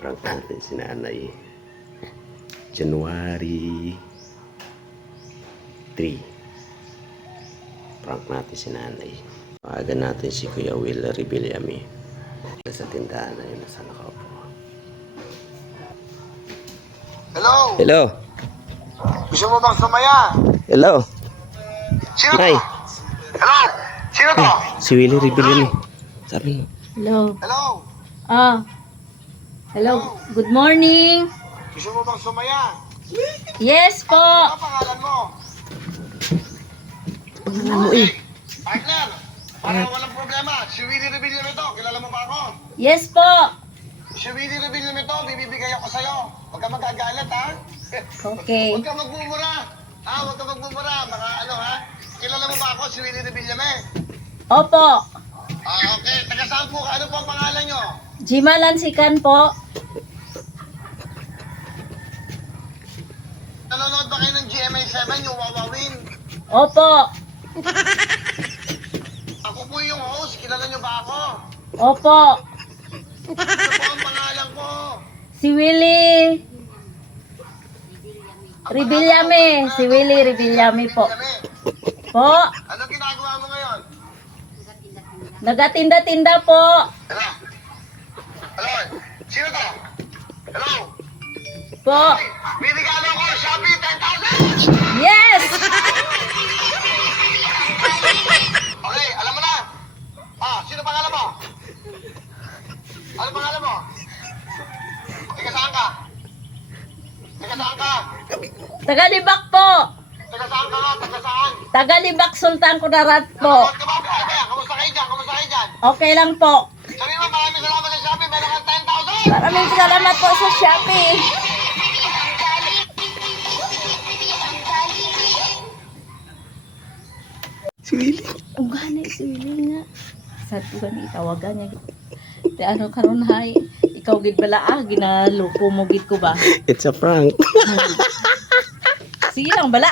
Prank natin si nanay. January 3. Prank natin si nanay. Paagan natin si Kuya Will Rebillame. Sa tindahan na yun, nasa nakaupo. Hello? Hello? Gusto mo bang sumaya? Hello? Sino Nay, to? Hello? Sino to? si Willie Rebillame. Sabi mo. Hello. Hello? Ah. Hello. Good morning. Gusto mo bang sumaya? Yes po. Ano ang pangalan mo? Pangalan mo eh. Partner, para walang problema. Si Willie Rebillame to. Kilala mo ba ako? Yes po. Si Willie Rebillame to. Bibibigay ako sa'yo. Huwag ka magagalit, ha? Okay. Huwag ka magmumura. Huwag ka magmumura. Baka ano, ha? Kilala mo ba ako, si Willie Rebillame? Opo. Okay. Taga saan po ka? Ano po ang pangalan nyo? Jimalansikan po. Nanonood ba kayo ng GMA7, yung Wawawin? Opo. Ako po yung host. Kilala nyo ba ako? Opo. Ano po ang pangalan ko? Si Willie Rebillame. Si Willie Rebillame po. Po. Ano ginagawa mo ngayon? Nagatinda-tinda po. Hello? Hello? Sino to? Hello? Po. May regalo ko, Shopee, 10,000! Yes. Okay, alam mo na. Sino pangalan mo? Ano pangalan mo? Taga saan ka? Taga saan ka? Tagalibak po. Taga saan ka nga? Taga saan? Tagalibak Sultan Kudarat po. Nanonood ka ba? Ano kaya? Kamusta kayo dyan? Kamusta kayo dyan? Okay lang po. Sabi mo, maraming salamat sa Shopee. Meron kang 10,000! Maraming salamat po sa Shopee. Si Willie. Ang gana si Willie nga. Sa tugan itawagan niya. Te ano karon hay, ikaw gid bala ginalupo mo gid ko ba? It's a prank. Sige lang bala